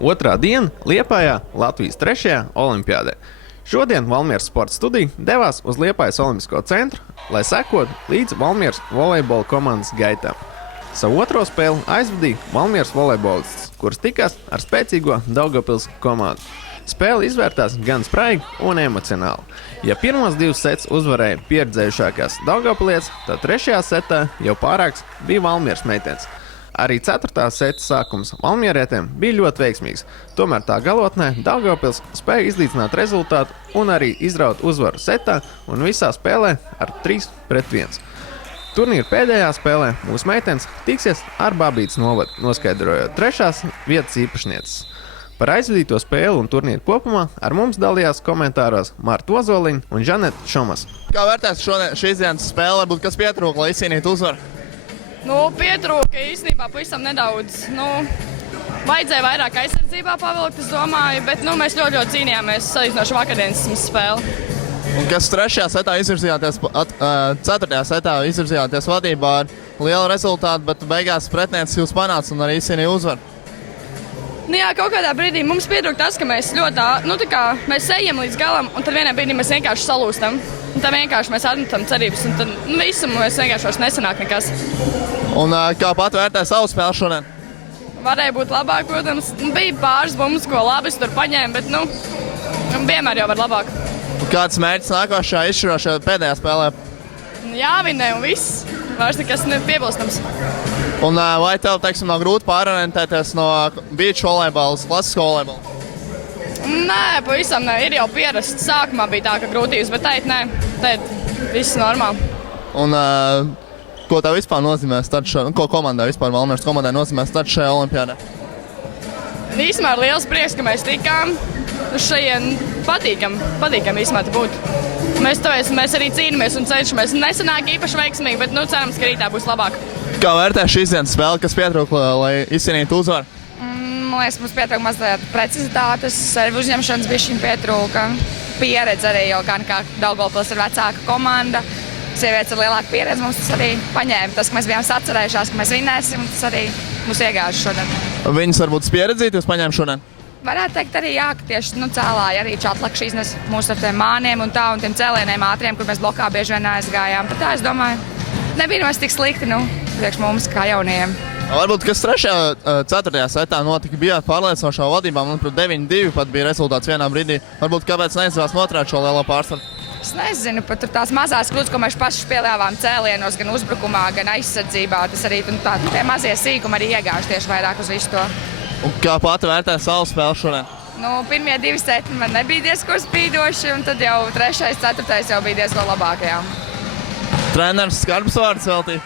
Otrā diena Liepājā Latvijas 3. olimpiādē. Šodien Valmieras sporta studija devās uz Liepājas olimpisko centru, lai sekotu līdz Valmieras volejbola komandas gaitām. Savu otro spēli aizvadīja Valmieras volejbolists, kurš tikās ar spēcīgo Daugavpils komandu. Spēle izvērtās gan spraigi un emocionāli. Ja pirmos divus sets uzvarēja pieredzējušākās daugavpilietes, tad trešajā setā jau pārāks bija Valmieras meitenes. Arī 4. seta sākums valmierietiem bija ļoti veiksmīgs. Tomēr tā galotnē Daugavpils spēja izlīdzināt rezultātu un arī izraut uzvaru setā un visā spēlē ar 3-1. Turnīra pēdējā spēlē mūsu meitenes tiksies ar Babītas novadu, noskaidrojot 3. vietas īpašnieces. Par aizvadīto spēli un turnīru kopumā ar mums dalījās komentāros Marta Ozoliņa un Žaneta Šomas. Kā vērtēs šīs dienas spēle, varbūt kas pietrūka, lai izcīnītu uzvaru? Pietrūka īstenībā pavisam nedaudz. Vajadzēja vairāk aizsardzībā pavilkt, es domāju, bet mēs ļoti cīnījāmies salīdzinoši vakardienas spēli. Un kas 3. setā izvirzījāties, 4. setā izvirzījāties vadībā ar lielu rezultātu, bet beigās pretinieks jūs panāca un arī izcīnīja uzvaru? Jā, kaut kādā brīdī mums pietrūka tas, ka mēs ļoti, mēs ejam līdz galam, un tad vienā brīdī mēs vienkārši salūstam. Un tad vienkārši mēs atmetam cerības, un tad visu mēs vienkārši vairs nesanāk nekas. Un kā pat vērtē savu spēli šodien? Varēja būt labāk, protams. Bija pāris bumbas, ko labi tur paņēma, bet vienmēr jau var labāk. Un kāds mērķis nākošajā izšķirošajā pēdējā spēlē? Jāvinē un viss. Vairs nekas nepiebilstams. Un vai tev, teiksim, nav grūti pārorientēties no beach volejbola uz klasisko volejbolu? Nē, pavisam nē. Ir jau pierasts. Sākumā bija tā, ka grūtības, bet tēt viss normāli. Un ko tev vispār nozīmē ko komandai vispār Valmieras komandai nozīmē starts šajā olimpiādē? Īsumā ir liels prieks, ka mēs tikām. Šajien patīkam īsumā te būt. Mēs arī cīnāmies un cenšamies. Nesanāk īpaši veiksmīgi, bet cerams, ka rītā būs labāk. Kā vērtē šīs dienas spēli, kas pietrūka, lai izcīnītu uzvaru? Man liekas, mums pietrūka mazliet precizitātes, servu uzņemšanas bišķiņ pietrūka. Pieredze arī, jo gan kā Daugavpils ir vecāka komanda, sievietes ar lielāku pieredzi mums tas arī paņēma. Tas, ka mēs bijām sacerējušās, ka mēs vinēsim, tas arī mums iegājuši šodien. Viņas varbūt pieredzīt jūs paņēma šodien? Varētu teikt arī jā, ka tieši cēlāja arī čatlakši iznes mūs ar tiem māniem un tiem cēlieniem ātriem, kur mēs blokā bieži vien aizgājām. Bet tā, es domāju, nebija nemaz tik slikti, priekš mums kā jaunajiem. Varbūt, kas 3. 4. setā notika, bijāt pārliecinošā vadībā, manuprāt, 9-2 pat bija rezultāts vienā brīdī. Varbūt, kāpēc neizdevās noturēt šo lielo pārsvaru? Es nezinu, pat tur tās mazās kļūdas, ko mēs paši pieļāvām cēlienos, gan uzbrukumā, gan aizsardzībā. Tas arī tie mazie sīkumi arī iegājuši tieši vairāk uz visu to. Un kā pati vērtē savu spēli šodien? Pirmie 2 seti man nebija diezko spīdoši, un tad jau 3. 4. jau bija diezko labākajām. Treneris skarbs vārds veltīja?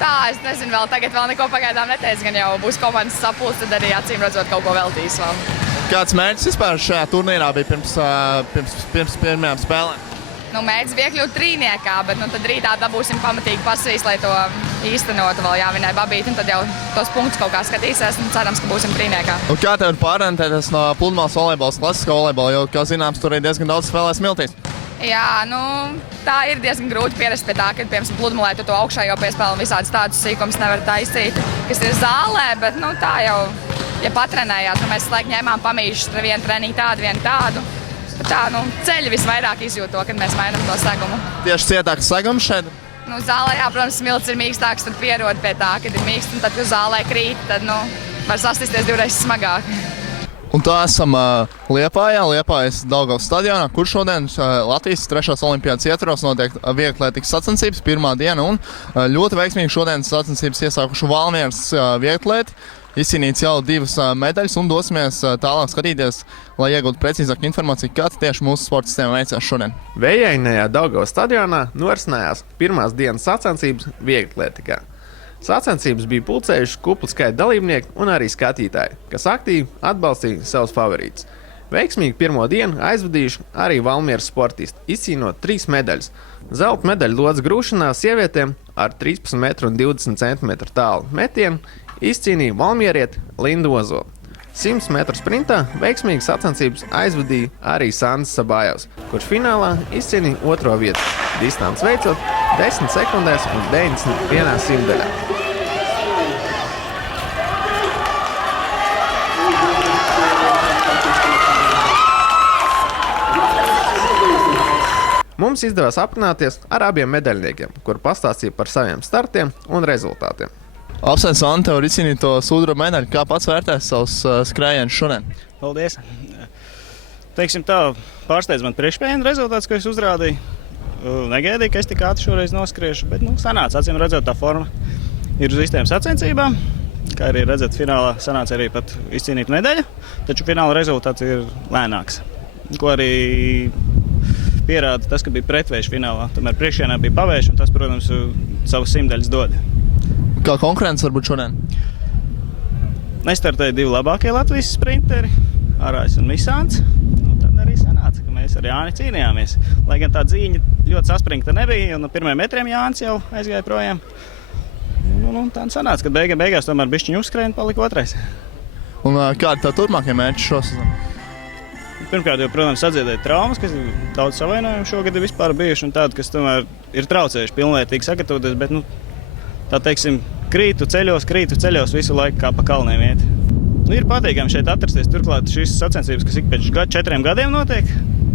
Tā, es nezinu, tagad vēl neko pagaidām neteicu, gan jau būs komandas sapulce, tad arī acīm redzot kaut ko veltīs vēl. Kāds mērķis vispār šajā turnīrā bija pirms pirmajām spēlēm? Mērķis bija iekļūt trīniekā, bet tad rītā dabūsim pamatīgi pasvīst, lai to īstenotu vēl jāvinē Babīti, un tad jau tos punktus kaut kā skatīsies, un cerams, ka būsim trīniekā. Un kā tev ir pārorientēties no pludmales volejbola, klasiskā volejbola, jo, kā zināms, tur ir diezgan daudz spēlēs miltīs? Jā, tā ir diezgan grūti pierast pie tā, ka, piemēram, pludmalē tu to augšā jau piespēli un visādus tādus sīkumus nevar taisīt, kas ir zālē, bet, tā jau, ja patrenējāt, mēs laik ņēmām pamīšus ar vienu treniņu tādu, vienu tādu. Tā, ceļi visvairāk izjūt to, kad mēs mainām to segumu. Tieši cietāks segums šeit? Zālē, jā, protams, smilts ir mīkstāks, tad pierod pie tā, kad ir mīksts, un tad, kad zālē krīt, tad, var sastisties 2 reizes smagāk. Un tā esam Liepājas Daugavas stadionā, kur šodien Latvijas 3. olimpiādas ietvaros notiek vieglatlētikas sacensības, pirmā diena, un ļoti veiksmīgi šodienas sacensības iesākuši Valmieras vieglatlēti. Izcīnīts jau 2 medaļas un dosimies tālāk skatīties, lai iegūtu precīzāku informāciju, kā tieši mūsu sportistiem veicās šodien. Vējainajā Daugavas stadionā norisinājās pirmās dienas sacensības vieglatlētikā. Sacensības bija pulcējuši kuplu skaitu dalībnieku un arī skatītāji, kas aktīvi atbalstīja savus favorītus. Veiksmīgi pirmo dienu aizvadījuši arī Valmieras sportisti, izcīnot 3 medaļas. Zelta medaļu lodes grūšanā sievietēm ar 13,20 cm tālu metienu izcīnīja valmierieti Linda Ozola. 100 metru sprintā veiksmīgi sacensības aizvadīja arī Sandis Sabājovs, kurš finālā izcīnīja 2. vietu, distanci veicot 10 sekundēs un 91 simtdaļā. Mums izdevās aprunāties ar abiem medaļniekiem, kuri pastāstīja par saviem startiem un rezultātiem. Apsveicu Antu ar izcīnīto sudraba medaļu. Kā pats vērtēs savus skrējienus šodien? Paldies! Teiksim tā, pārsteidz man priekšpējienu rezultāts, ko es uzrādīju. Negaidīju, ka es tik ātri šoreiz noskriešu, bet sanāca, acīm redzot, tā forma ir uz īstajām sacensībām. Kā arī redzat, finālā sanāca arī pat izcīnīt medaļu, taču fināla rezultāts ir lēnāks. Ko arī pierāda tas, ka bija pretvējš finālā. Tomēr priekšienā bija pavējš, un tas, protams, savas simtdaļas dod. Kā konkurence varbūt šodien? Nestartēja divi labākie Latvijas sprinteri, Arājs un Misāns. Tad arī sanāca, ka mēs ar Jāni cīnījāmies. Lai gan tā dzīņa ļoti saspringta nebija, un no pirmajiem metriem Jānis jau aizgāja projām. Tā sanāca, ka beigās tomēr bišķiņu uzskrēja un palika otrais. Un kādi tā turpmākie mērķi šosezon? Pirmkārt, protams, atdziedēt traumas, kas daudz savainojumu šogad ir vispār bijuši, un tādi, kas tomēr ir traucējuši pilnvērtīgi sagatavoties, bet, tā teiksim, krītu ceļos visu laiku kā pa kalniem iet. Ir patīkami šeit atrasties, turklāt šīs sacensības, kas ik pēc 4 gadiem notiek.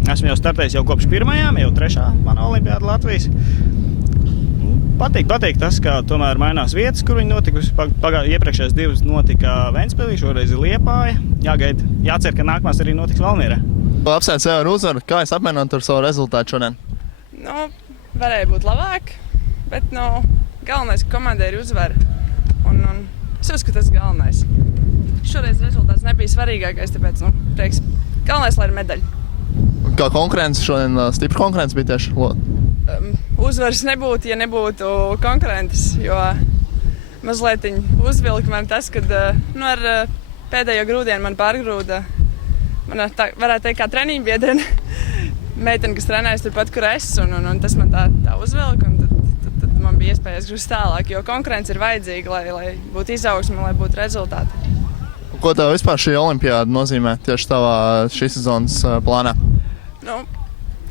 Esmu jau startējis jau kopš pirmajām, jau 3. mana olimpiāda Latvijas. Patīk tas, kā tomēr mainās vietas, kur viņi notikusi. Iepriekšējās 2 notika Ventspilī, šoreiz ir Liepāja. Jāgaida, jācer, ka nākamās arī notiks Valmierā. Apsveicu sev ar uzvaru. Kā es apmienot ar savu rezultātu šodien? Varēja būt labāk, bet galvenais, ka komandai ir uzvara. Un es uzskatu, tas galvenais. Šoreiz rezultāts nebija svarīgākais, tāpēc prieks. Galvenais, lai ir medaļa. Kā konkurence šodien, stipra konkurence bija tieši? Uzvaras nebūtu, ja nebūtu konkurences, jo mazliet uzvilka man tas, kad ar pēdējo grūdienu man pārgrūda, varētu teikt, kā treniņu biedrene, meitene, kas trenējas turpat, kur es, un tas man tā uzvilka, un tad man bija iespējas grūst tālāk, jo konkurence ir vajadzīga, lai būtu izaugsme, lai būtu rezultāti. Ko tev vispār šī olimpiāda nozīmē tieši tavā šīs sezonas plānā?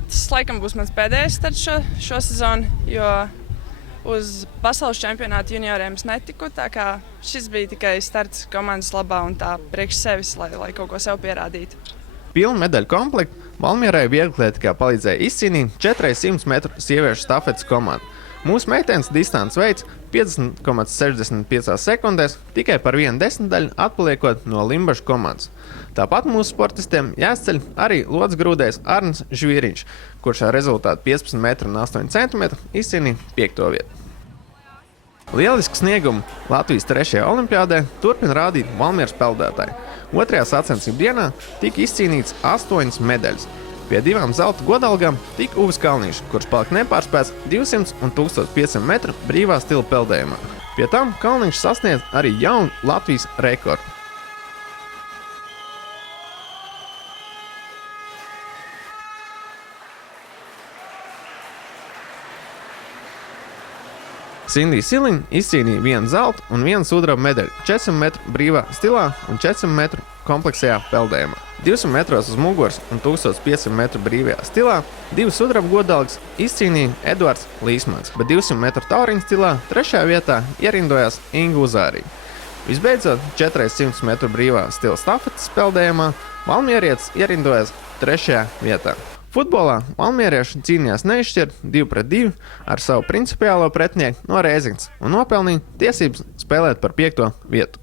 Tas laikam būs mans pēdējais starts šo sezonu, jo uz pasaules čempionātu junioriem es netiku, tā kā šis bija tikai starts komandas labā un tā priekš sevis, lai kaut ko sev pierādītu. Pilnu medaļu komplektu Valmierai vieglatlētikā palīdzēja izcīnīt 4x100 metru sieviešu stafetes komandu. Mūsu meitenes distanci veids 50,65 sekundēs, tikai par 1/10 atpaliekot no Limbažu komandas. Tāpat mūsu sportistiem jāizceļ arī lodsgrūdējs Arnis Žvīriņš, kurš ar rezultātu 15,8 cm izcīnīja 5. vietu. Lielisku sniegumu Latvijas 3. olimpiādē turpina rādīt Valmieras peldētāji. 2. sacensību dienā tika izcīnīts 8 medaļas. Pie 2 zelta godalgām tika Uvis Kalniņš, kurš palika nepārspēts 200 un 1500 metru brīvā stila peldējumā. Pie tam Kalniņš sasniedz arī jaunu Latvijas rekordu. Sindija Siliņa izcīnīja 1 zelta un 1 sudraba medaļu 400 metru brīvā stilā un 400 metru kompleksajā peldējumā. 200 metros uz muguras un 1500 metru brīvajā stilā 2 sudraba godalgas izcīnīja Eduards Līsmans, bet 200 metru tauriņu stilā 3. vietā ierindojās Inga Uzārija. Visbeidzot, 4x100 metru brīvā stila stafetes peldējumā valmierietis ierindojās 3. vietā. Futbolā valmierieši cīnījās neizšķirt 2-2 ar savu principiālo pretinieku no Rēzeknes un nopelnīja tiesības spēlēt par 5. vietu.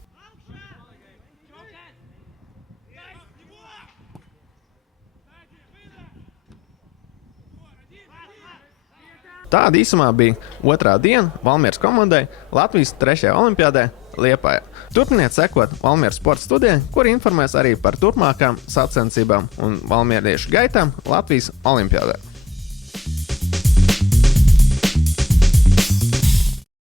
Tāda īsumā bija 2. diena Valmieras komandai Latvijas 3. olimpiādē Liepājā. Turpiniet sekot Valmieras sporta studijai, kur informēs arī par turpmākām sacensībām un valmieriešu gaitām Latvijas olimpiādē.